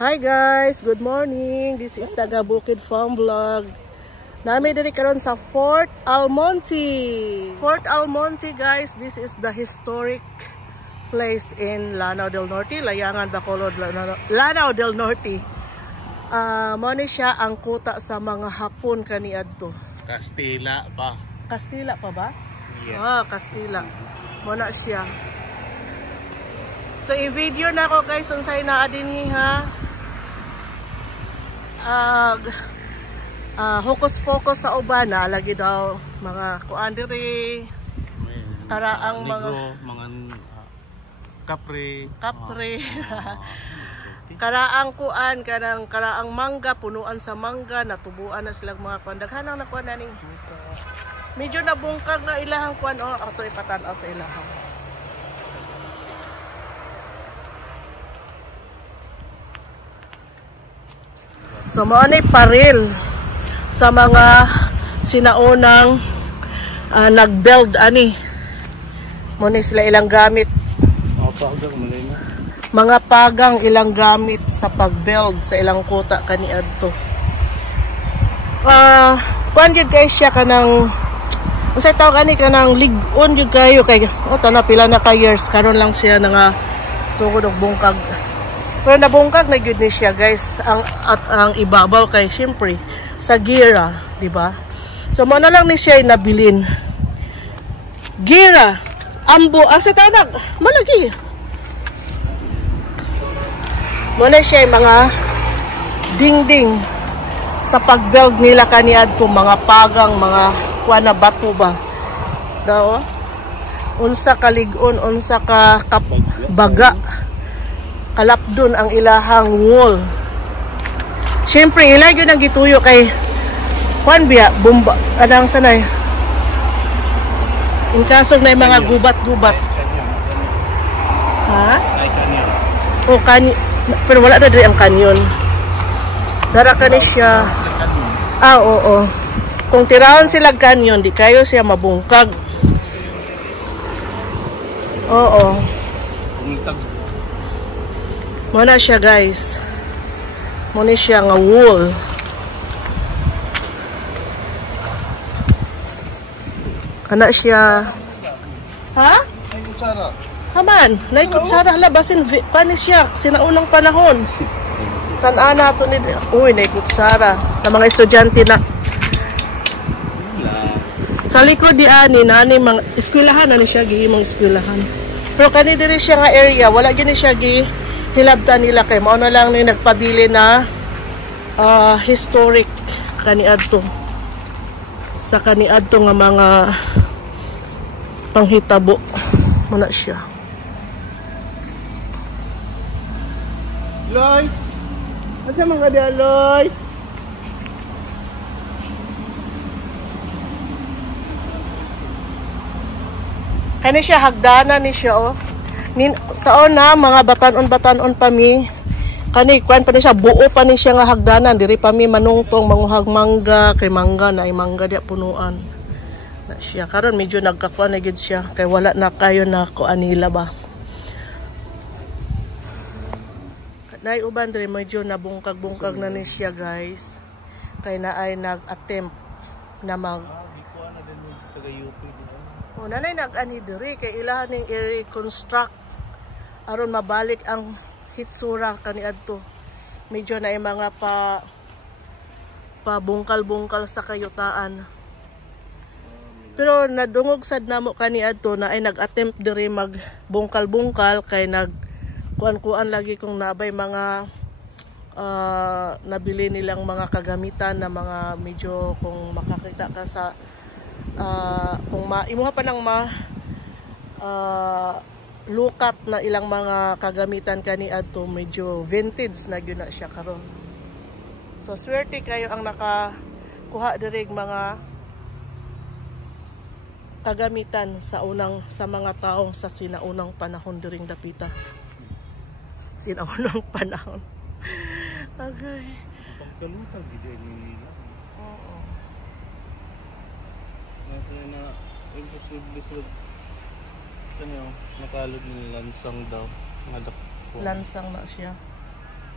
Hi guys, good morning. This is Taga Bukid Farm Vlog. Nami diri karon sa Fort Almonte. Fort Almonte guys, this is the historic place in Lanao del Norte, Layangan, Bacolod, Lanao del Norte. Mao ni siya ang kuta sa mga Hapon kaniadto. Kastila pa. Kastila pa ba? Yes. Kastila. Mao na siya. So i-video na ako guys unsay naa dinhi ha. Hokus-pokus sa uban na lagi daw mga kuan diri karaang mga kapre karaang kuan karaang mangga, punuan sa mangga, natubuan na silang mga kuan daghanang na kuan nani medyo nabungkag na ilahang kuan ato ipatan-aw sa ilahang. So mao ni paril sa mga sinaunang nag-build ani. Mao ni sila ilang gamit. Mga pagang ilang gamit sa pag-build sa ilang kuta kaniadto. Kuan gyud kay siya kanang unsay tawag ani kanang lig-on gyud kayo kay na pila na ka years karon lang siya nga sugod og bungkag. Pero nabungkag na gyud ni siya guys ang ibabaw kay syempre sa gira, di ba? So mo na lang ni siya nabilin. Gira, ambo, asa tanag, malagi. Mo na siya mga dingding sa pag-build nila kaniadto mga pagang mga kuan na bato ba. Daw unsa ka lig-on, unsa ka baga. Kalapdon ang ilahang wall. Siyempre, ilag yun ang gituyo kay kuan biya, bomba, anang sanay. In kasong na yung mga gubat-gubat. Ha? O, pero wala na rin ang kanyon. Dara ka ni siya. Oo. Kung tirahon sila kanyon, di kayo siya mabungkag. Oo. Muna siya guys. Muna siya nga wool. Ana siya. Ha? Ay kutsara. Haman, nay kutsara labasin kani siya sinaunang panahon. Tan-ana to ni uy nay kutsara sa mga estudyante na. Sa likod di ani nani mga eskwelahan ani siya gihimong eskwelahan. Pero kani diri siya nga area wala gini siya hilabtan nila kay mao na lang ni nagpabili na historic kaniadto sa kaniadto nga mga panghitabo muna siya. Loy, asa mga dia Loy? Kani siya hagdanan ni siya saon na mga batanon pa mi kani kuan pa ni siya buo pa ni siya nga hagdanan diri pa mi manungtong manguhag mangga kay mangga na ay mangga dia punuan na siya karon medyo nagkakuan na gid siya kay wala na kayo na kuan nila ba nay uban diri medyo nabungkag-bungkag na ni siya guys kay naay nag-attempt na mag nanay nag-ani diri kay ilahan ning i-reconstruct aron mabalik ang hitsura kaniadto. Medyo na ay mga pabungkal-bungkal sa kayutaan. Pero nadungog sad namo kaniadto na ay nag-attempt diri magbungkal-bungkal kay kuan lagi kung nabay mga nabili nilang mga kagamitan na mga medyo kung makakita ka sa kung imuha pa ng lukat na ilang mga kagamitan kaniadto medyo vintage na gyud na siya karon. So swerte kayo ang nakakuha diri mga kagamitan sa mga taong sa sinaunang panahon during dapita. Sinaunang panahon. Okay. Pagkalutag gid nila. Oo. Na imposible sila nakalod ni lansang daw. Lansang na siya.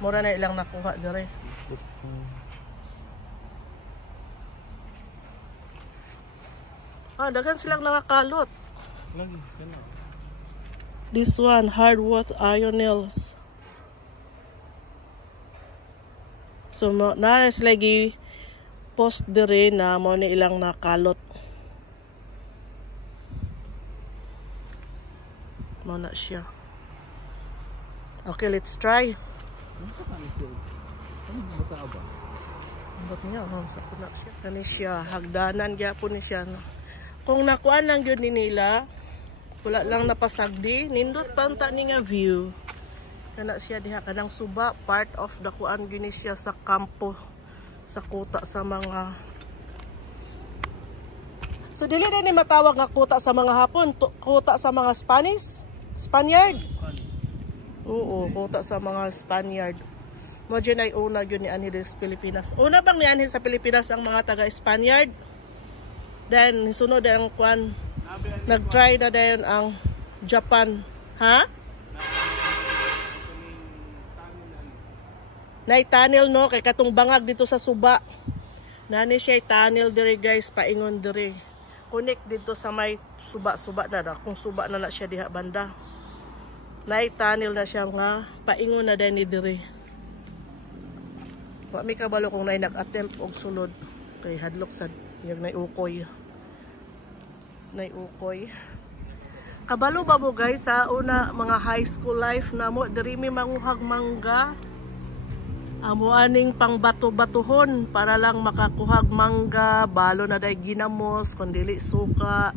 Mura na ilang nakuha dire. Daghan silang nakakalot. Lagi, kana. This one, hardwood iron nails. So, na sila post dire na mo ni ilang nakalot. Mo na siya. Okay, let's try. Ba't niya? Sa puna siya. Kani siya. Hagdanan gyapon ni siya. No? Kung nakuan lang yun ni nila, wala lang napasagdi, nindot pa ang ni nga view. Kana siya diha kanang suba, part of the kuan gini siya sa kampo, sa kuta sa mga. So dili na ni matawag nga kuta sa mga Hapon, kuta sa mga Spaniard. Oo, kuta sa mga Spaniard. Mo dyan ay una yun ni Anil sa Pilipinas. Una bang ni Anil sa Pilipinas ang mga taga-Spaniard? Then, sunod ang kwan. Nag-try na din ang Japan. Ha? Tunnel no? Kay katong bangag dito sa suba. Nani siya tunnel dire guys. Paingon dire. Connect dito sa may suba-suba na. Kung suba na siya diha banda. Tunnel na siya nga. Paingon na din ni dire. Wa mi kabalo kung nay nag-attempt og sulod kay hadlok sa yung nay-ukoy. Kabalo ba mo guys sa una mga high school life na mo diri mi manguhag mangga. Amo aning pang bato-batuhon para lang makakuhag mangga, balo na day ginamos kun dili suka.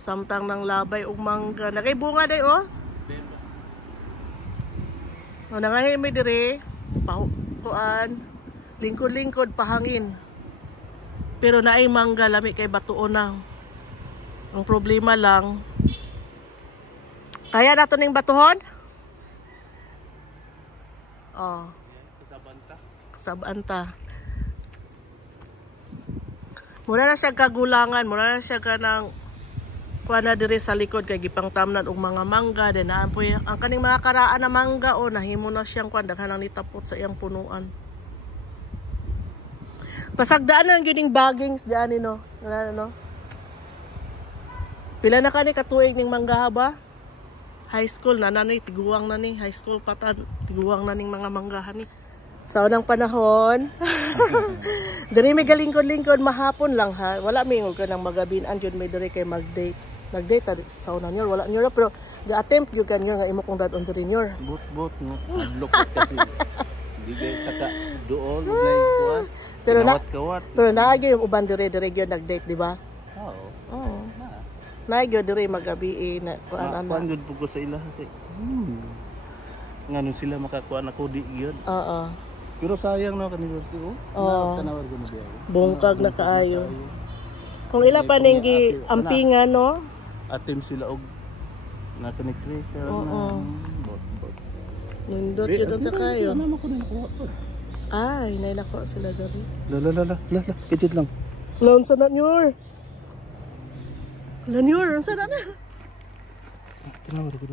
Samtang nang labay og mangga. Nakay bunga day oh. Nangani mi diri kuan lingkod-lingkod pahangin. Pero naay mangga lami kay batuon na. Ang problema lang kaya nato ning batuhon? Oh. Kasabanta. Muna na siya kagulangan, muna na siya kanang kuha na diri sa likod kay gipangtamnan og mga mangga din naan po ang kaning mga karaan na mangga o nahimo na siyang kuan daghan nang nitapot sa iyang punuan. Pasagdaan na gyuding bagings diani no. Ano? Pila na kani katuig ning mangga ba? High school na nani tiguang na ni high school patan tiguang na ning mga manggahan ni. Sa unang panahon, diri may galingkod-lingkod mahapon lang ha. Wala mingog ka nang magabinan jud may diri kay mag-date. Nag-date sa unang nyor wala nyor pero ga-attempt jud kan nga imo kong dadon diri nyor. Bot no. Adlok kasi. Digay kata dool ulay kuan. Pero kawat. Pero naagi yung uban diri gyud nag-date, di ba? Oo. Naagi diri magabi na kuan ana. Kuan gud pugo sa ilaha kay. Ngano sila makakuha na kodi gyud. Oo. Pero sayang na kanila ko. Tanawar ko na diya. Bungkag na kaayo. Kung ila pa ning ampingan no. Atim sila og na connect tracker na. Nindot yun na kayo. Ano ko na nakuha po? Ay, nailako sila dari. La. Kitit lang. Laon sa na nyor. Lanyor, sa na na. Tinawar ko.